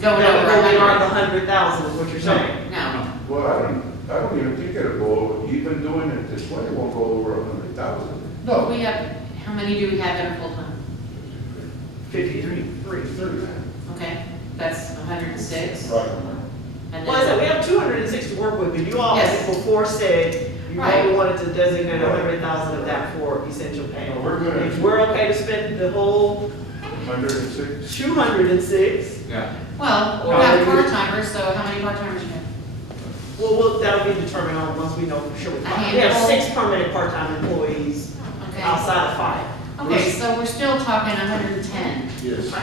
going That over would go beyond the 100. 100,000 is what you're saying? No, Well, I don't even think it'll go, even doing it this way, it won't go over 100,000. No, we have, how many do we have that are full-time? 53. 30. Okay, that's 106. Right. And Well, I said, we then, have 206 to work with, but you all, Yes. before said, you Right. only wanted to designate 100,000 of that for essential pay. No, we're good. If we're okay to spend the whole 106? 206, Yeah. well, we have part-timers, so how many part-timers you have? well, that'll be determined on once we know for sure. We have handful. 6 permanent part-time employees Okay. outside of 5. Okay, so we're still talking 110. Yes. So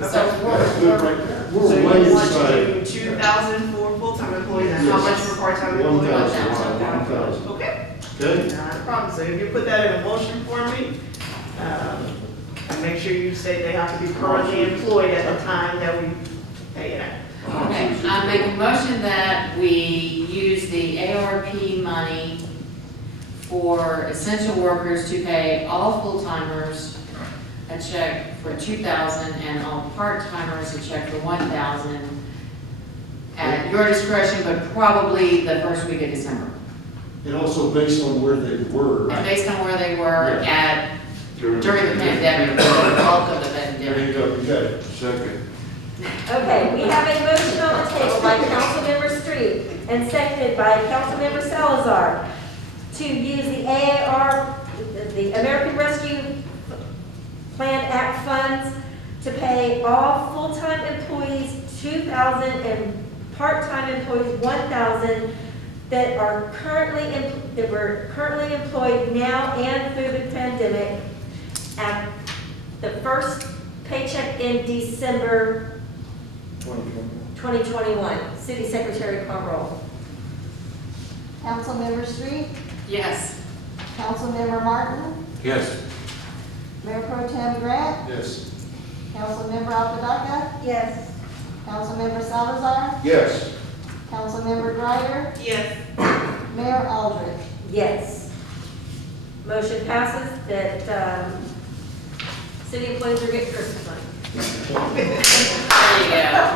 That's we're, good right there. So We're you way want to inside. do 2,000 for full-time employees, and how Yes. much for part-time employees? 1,000. Okay. Okay? Not a problem, so if you put that in a motion for me, and make sure you say they have to be currently employed at the time that we pay it out. okay, I make a motion that we use the ARP money for essential workers to pay all full-timers a check for 2,000 and all part-timers a check for 1,000 at your discretion, but probably the first week of December. And also based on where they were. And based on where they were Yeah. at during the pandemic, the bulk of the There pandemic. you go, you got it. Second. Okay, we have a motion on the table by Councilmember Street and seconded by Councilmember Salazar to use the AAR, the American Rescue Plan Act funds to pay all full-time employees 2,000 and part-time employees 1,000 that are that were currently employed now and through the pandemic at the first paycheck in December 2021. City Secretary call roll. Councilmember Street, Yes. Councilmember Martin, Yes. Mayor Pro Tem Grant, Yes. Councilmember Apodaca, Yes. Councilmember Salazar, Yes. Councilmember Greider, Yes. Mayor Aldrich. Yes. Motion passes that city employees are getting Christmas money. There you go.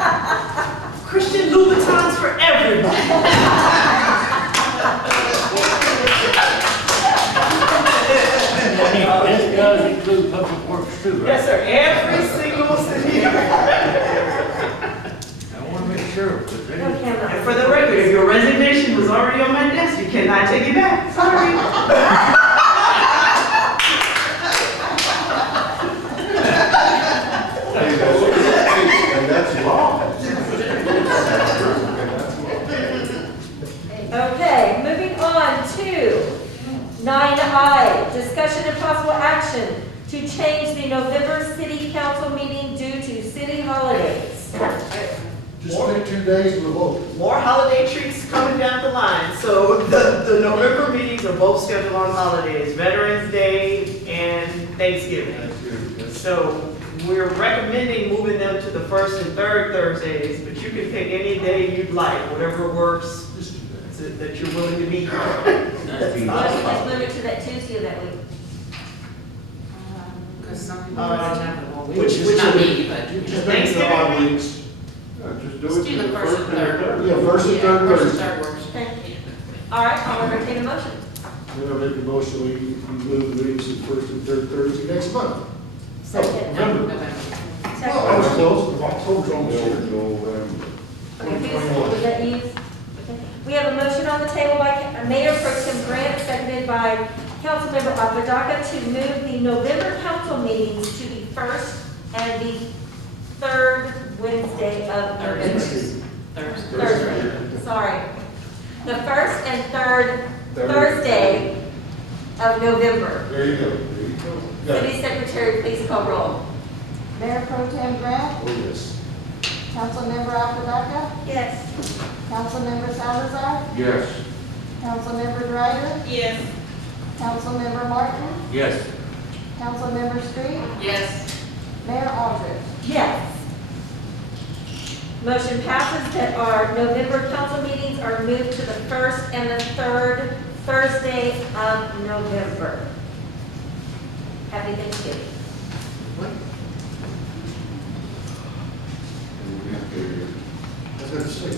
Christian Louboutins for everybody. This does include public works too, right? Yes, sir, every single city. I want to make sure, but they, No camera. And for the record, if your resignation was already on my desk, you cannot take it back. Sorry. And that's law. Okay, moving on to 9I, discussion and possible action to change the November city council meeting due to city holidays. Just pick 2 days and we'll vote. More holiday treats coming down the line. So the November meetings are both scheduled on holidays, Veterans Day and Thanksgiving. So we're recommending moving them to the first and third Thursdays, but you can pick any day you'd like, whatever works Just 2 days. that you're willing to be here. That'd be Why don't we nice. just move it to that Tuesday of that week? Because some people Uh, don't have it all week. which- Not me, but Just pick the odd weeks. Just do let's it do to the first and third. Yeah, first and third First and Thursday. third works. Okay. All right, I'll entertain a motion. Then I'll make a motion, we move the meetings to the first and third Thursday next month. Second. November. November. Oh, Second. I was close, October's almost here. Okay, was that you? Okay. We have a motion on the table by Mayor Pro Tem Grant, seconded by Councilmember Apodaca to move the November council meetings to the first and the third Wednesday of November. Thursday. Thursday, sorry. The first and third Thursday of November. There you go. Got it. City Secretary, please call roll. Mayor Pro Tem Grant, Oh, yes. Councilmember Apodaca, Yes. Councilmember Salazar, Yes. Councilmember Greider, Yes. Councilmember Martin, yes. Councilmember Street, Yes. Mayor Aldrich. Yes. Motion passes that our November council meetings are moved to the first and the third Thursday of November. Happy Thanksgiving. Okay. Let's see,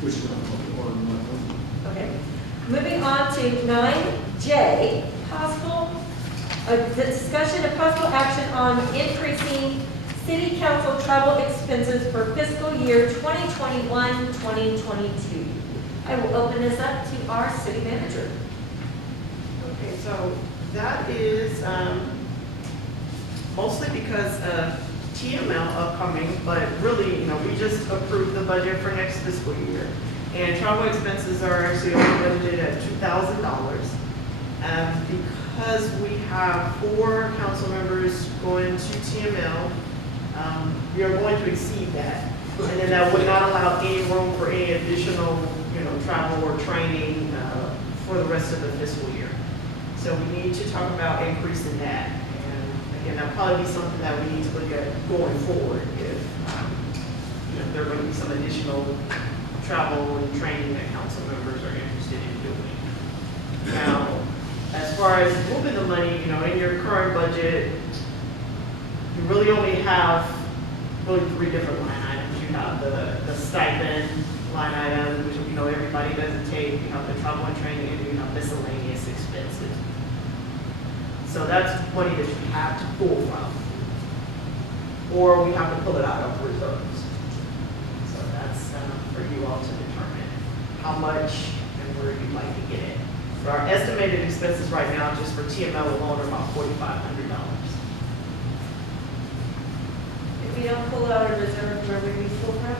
which one? Okay. Moving on to 9J, possible, the discussion of possible action on increasing city council travel expenses for fiscal year 2021-2022. I will open this up to our city manager. Okay, so that is mostly because of TML upcoming, but really, we just approved the budget for next fiscal year. And travel expenses are actually only budgeted at $2,000. Because we have 4 council members going to TML, we are going to exceed that. And then that would not allow any room for any additional, travel or training for the rest of the fiscal year. So we need to talk about increasing that. And again, that'll probably be something that we need to look at going forward if, there are going to be some additional travel and training that council members are interested in doing. Now, as far as moving the money, in your current budget, you really only have 3 different line items. You have the stipend line item, which everybody doesn't take. You have the travel and training, and you have miscellaneous expenses. So that's money that you have to pull from, or we have to pull it out of reserves. So that's for you all to determine how much and where you'd like to get it. But our estimated expenses right now, just for TML alone, are about $4,500. If we don't pull out a reserve, where would we pull from?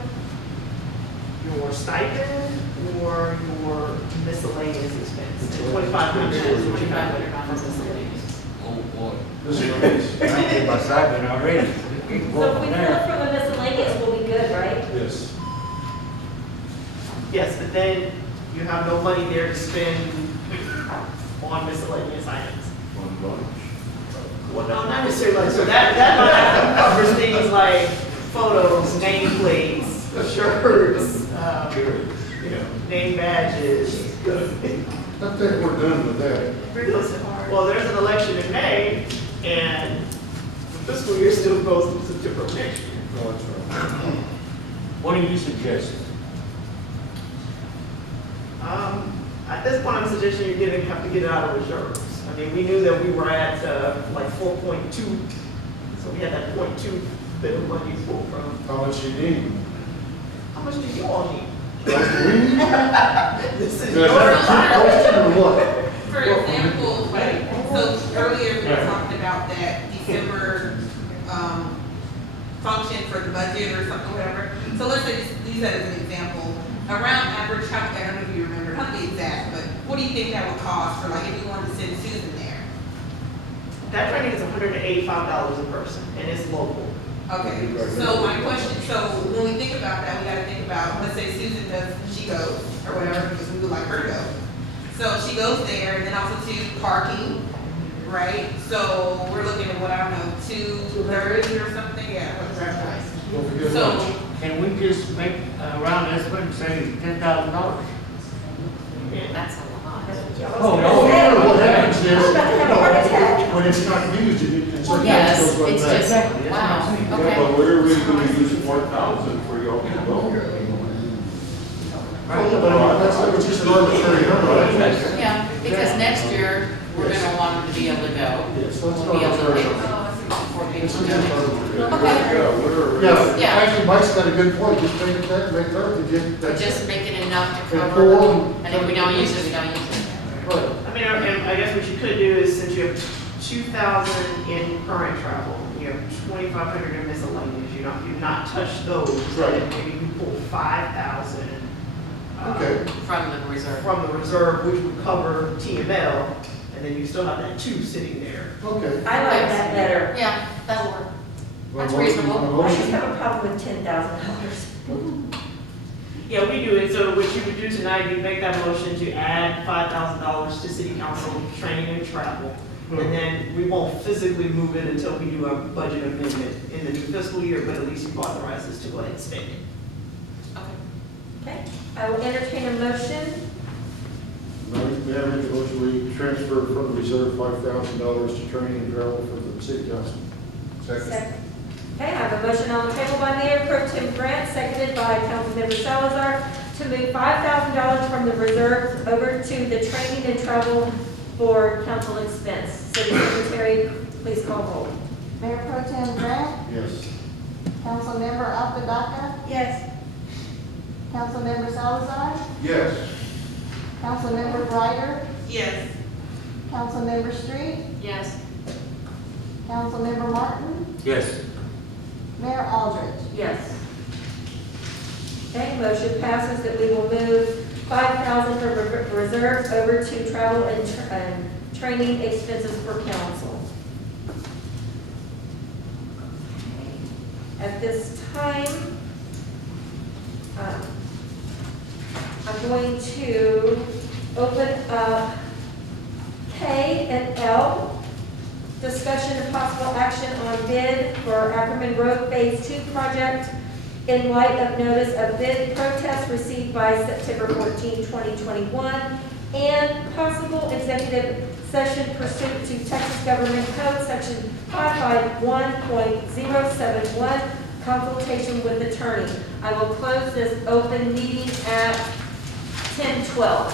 Your stipend or your miscellaneous expense. And 2,500 is $2,500 miscellaneous. Oh, boy. This is I did my stipend already. We can So go if from we pull there. from the miscellaneous, we'll be good, right? Yes. Yes, but then you have no money there to spend on miscellaneous items. On lunch. Well, no, not necessarily. So that covers things like photos, nameplates, shirts, name badges. I think we're done with that. Well, there's an election in May, and the fiscal year still goes to September of next year. No, that's right. What do you suggest? At this point, I'm suggesting you have to get it out of reserves. I mean, we knew that we were at like 4.2, so we had that 0.2 bit of money to pull from. How much you need? How much do you all need? What do we need? This is Is your that question or what? For example, so earlier we talked about that December, function for the budget or something, whatever. So let's say, use that as an example. Around average, I don't know if you remember, not the exact, but what do you think that would cost for like if you wanted to send Susan there? That training is $185 a person, and it's local. Okay, so my question, so when we think about that, we gotta think about, let's say Susan she goes, or whatever, because we would like her to go. So she goes there, and then also to parking, right? So we're looking at what, I don't know, 230 or something, yeah, what's that price? Don't forget So, lunch. Can we just make a round estimate and say $10,000? That's a lot. Oh, no. What happens is, I'm about to have a heart attack. when it's not used, it's like Yes, that goes it's right back. just, wow, Yeah, okay. but we're really gonna use 4,000 for y'all to go. But that's like just an arbitrary number, right? Yeah, because next year, we're gonna want them to be able to go. Yes, that's We'll be able to arbitrary. pay for people It's to just go. arbitrary. Okay. Yeah, we're. Yeah, Yeah. actually, Mike's got a good point, just make that, make that, to get But that. just make it enough to And cover, pull and if we don't use it, we don't use it. Right. I mean, and I guess what you could do is, since you have 2,000 in current travel, you have 2,500 in miscellaneous, you've not touched those. Right. And maybe you pull 5,000. Okay. From the reserve. From the reserve, which would cover TML, and then you still have that 2 sitting there. Okay. I like that better. Yeah, that'll work. That's Well, reasonable. I just have a problem with $10,000. Yeah, we do it, so what you would do tonight, you make that motion to add $5,000 to city council training and travel. And then we won't physically move it until we do our budget amendment in the new fiscal year, but at least you've authorized us to go ahead and spend it. Okay, I will entertain a motion. May I make a motion, we transfer from the reserve $5,000 to training and travel for the city council? Second. Okay, I have a motion on the table by Mayor Pro Tem Grant, seconded by Councilmember Salazar, to move $5,000 from the reserve over to the training and travel for council expense. City Secretary, please call roll. Mayor Pro Tem Grant, Yes. Councilmember Apodaca, Yes. Councilmember Salazar, Yes. Councilmember Ryder, Yes. Councilmember Street, Yes. Councilmember Martin, Yes. Mayor Aldrich. Yes. Okay, motion passes that we will move $5,000 from reserves over to travel and training expenses for council. At this time, I'm going to open up K and L, discussion and possible action on bid for Ackerman Road Phase 2 project in light of notice of bid protest received by September 14, 2021, and possible executive session pursuant to Texas Government Code Section 551.071, consultation with attorney. I will close this open meeting at 10:12.